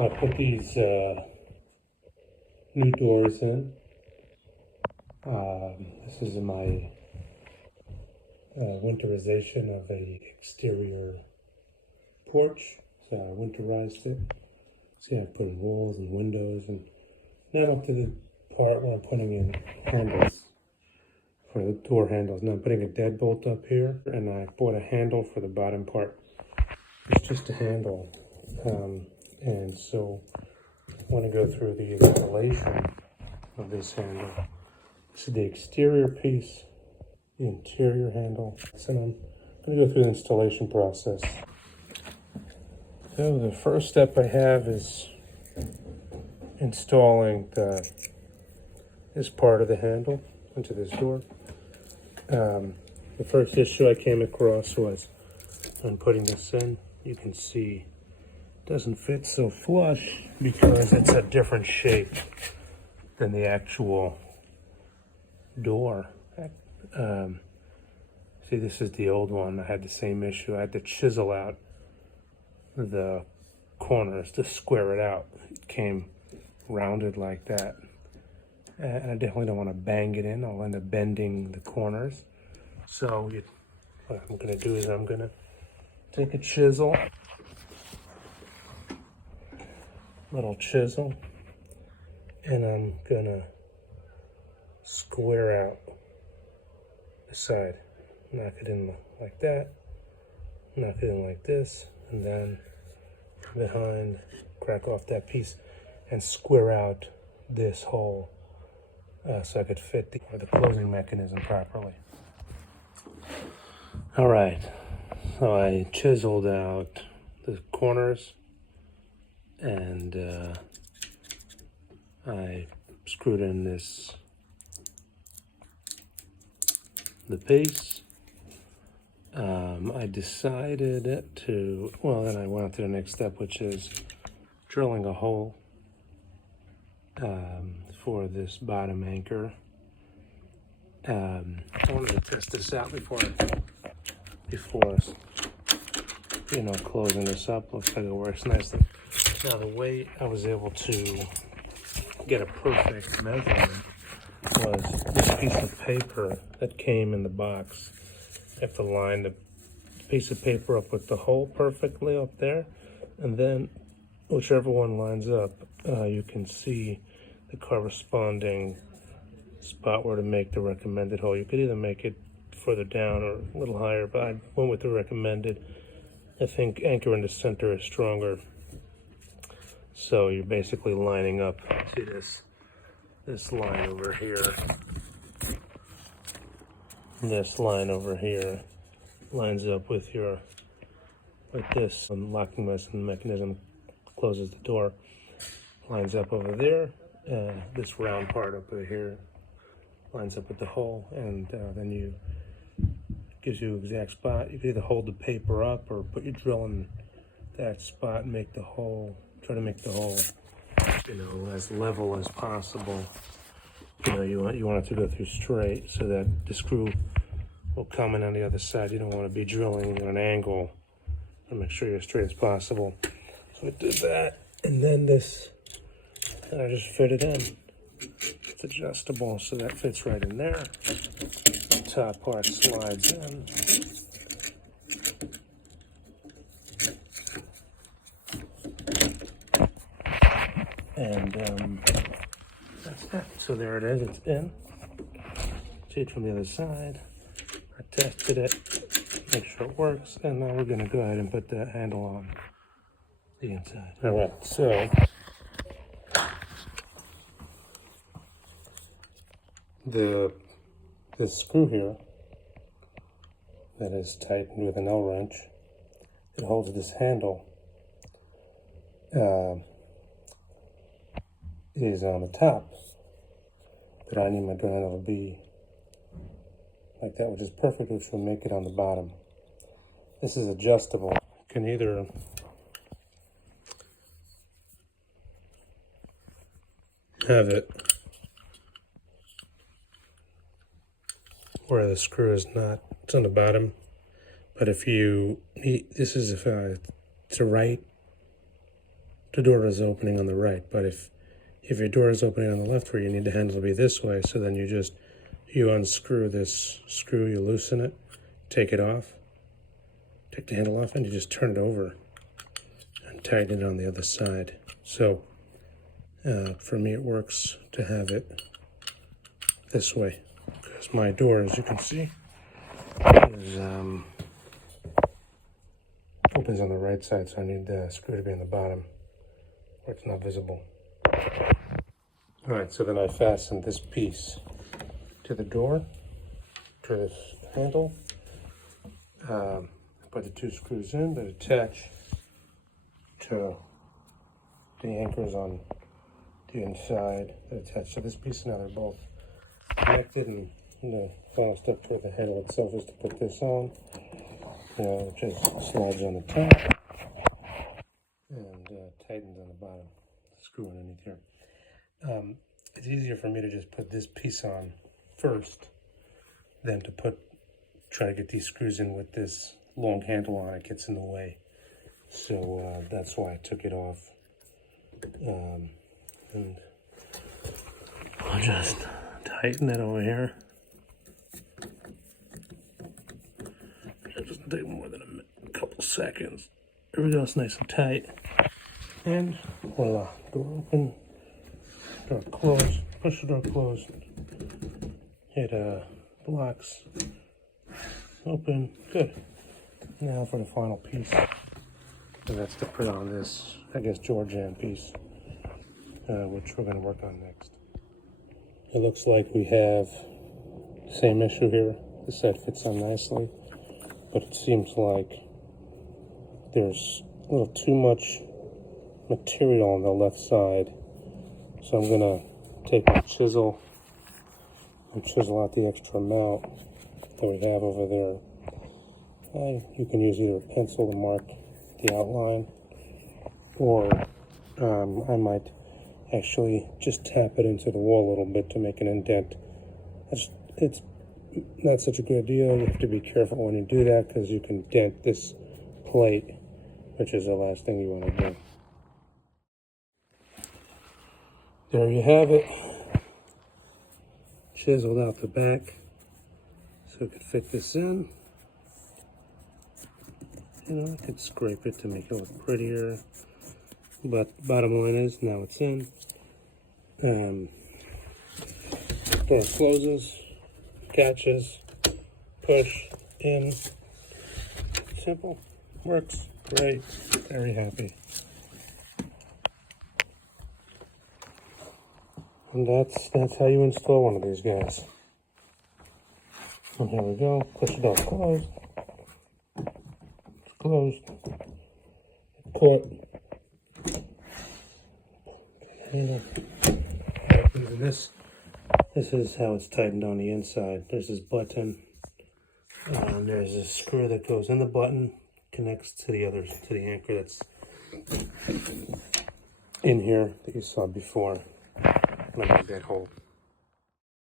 I put these new doors in. This is my winterization of a exterior porch. So I winterized it. See, I put in walls and windows, and now I'm up to the part where I'm putting in handles for the door handles. Now I'm putting a deadbolt up here, and I bought a handle for the bottom part. It's just a handle, and so I want to go through the installation of this handle. This is the exterior piece, the interior handle. So I'm going to go through the installation process. So the first step I have is installing this part of the handle into this door. The first issue I came across was when putting this in, you can see it doesn't fit so flush because it's a different shape than the actual door. See, this is the old one. I had the same issue. I had to chisel out the corners to square it out. It came rounded like that. And I definitely don't want to bang it in. I'll end up bending the corners. So what I'm going to do is I'm going to take a chisel, little chisel, and I'm going to square out the side. Knock it in like that, knock it in like this, and then behind, crack off that piece and square out this hole so I could fit the closing mechanism properly. All right, so I chiseled out the corners and I screwed in the piece. I decided to, well, then I went on to the next step, which is drilling a hole for this bottom anchor. I wanted to test this out before closing this up. Looks like it works nicely. Now, the way I was able to get a perfect measurement was this piece of paper that came in the box. I have to line the piece of paper up with the hole perfectly up there, and then whichever one lines up, you can see the corresponding spot where to make the recommended hole. You could either make it further down or a little higher, but I went with the recommended. I think anchor in the center is stronger. So you're basically lining up to this line over here. This line over here lines up with this locking mechanism closes the door. Lines up over there. This round part up over here lines up with the hole, and then gives you an exact spot. You can either hold the paper up or put your drill in that spot and make the hole. Try to make the hole, as level as possible. You want it to go through straight so that the screw will come in on the other side. You don't want to be drilling at an angle. And make sure you're as straight as possible. So I did that, and then I just fit it in. It's adjustable, so that fits right in there. The top part slides in. And that's it. So there it is, it's in. See it from the other side. I tested it, make sure it works, and now we're gonna go ahead and put the handle on the inside. All right, so this screw here that is tightened with an L wrench, it holds this handle. Is on the top, but I need my drill handle to be like that, which is perfect, which will make it on the bottom. This is adjustable. You can either have it where the screw is not, it's on the bottom, but if you need, this is if it's a right the door is opening on the right. But if your door is opening on the left where you need the handle to be this way, so then you unscrew this screw, you loosen it, take it off, take the handle off, and you just turn it over and tighten it on the other side. So for me it works to have it this way, because my door, as you can see, is opens on the right side, so I need the screw to be on the bottom where it's not visible. Alright, so then I fastened this piece to the door, to this handle. Put the two screws in that attach to the anchors on the inside that attach to this piece. Now they're both connected, and the final step toward the handle itself is to put this on, which just slides on the top and tightens on the bottom, screw underneath here. It's easier for me to just put this piece on first than to try to get these screws in with this long handle on. It gets in the way, so that's why I took it off. And I'll just tighten it over here. It doesn't take more than a couple seconds. There we go, it's nice and tight. And voila, door open, door closed, push the door closed. It blocks, open, good. Now for the final piece, and that's to put on this, I guess, Georgian piece, which we're going to work on next. It looks like we have the same issue here. This side fits on nicely, but it seems like there's a little too much material on the left side. So I'm going to take my chisel and chisel out the extra amount that we have over there. You can use either a pencil to mark the outline, or I might actually just tap it into the wall a little bit to make an indent. It's not such a good idea. You have to be careful when you do that, because you can dent this plate, which is the last thing you want to do. There you have it. Chiseled out the back so we could fit this in. I could scrape it to make it look prettier, but bottom line is, now it's in. Door closes, catches, push, in. Simple, works, great, very happy. And that's how you install one of these guys. And here we go, push it off closed. Closed. Caught. And this is how it's tightened on the inside. There's this button, and there's a screw that goes in the button, connects to the anchor that's in here that you saw before. Like a dead hole.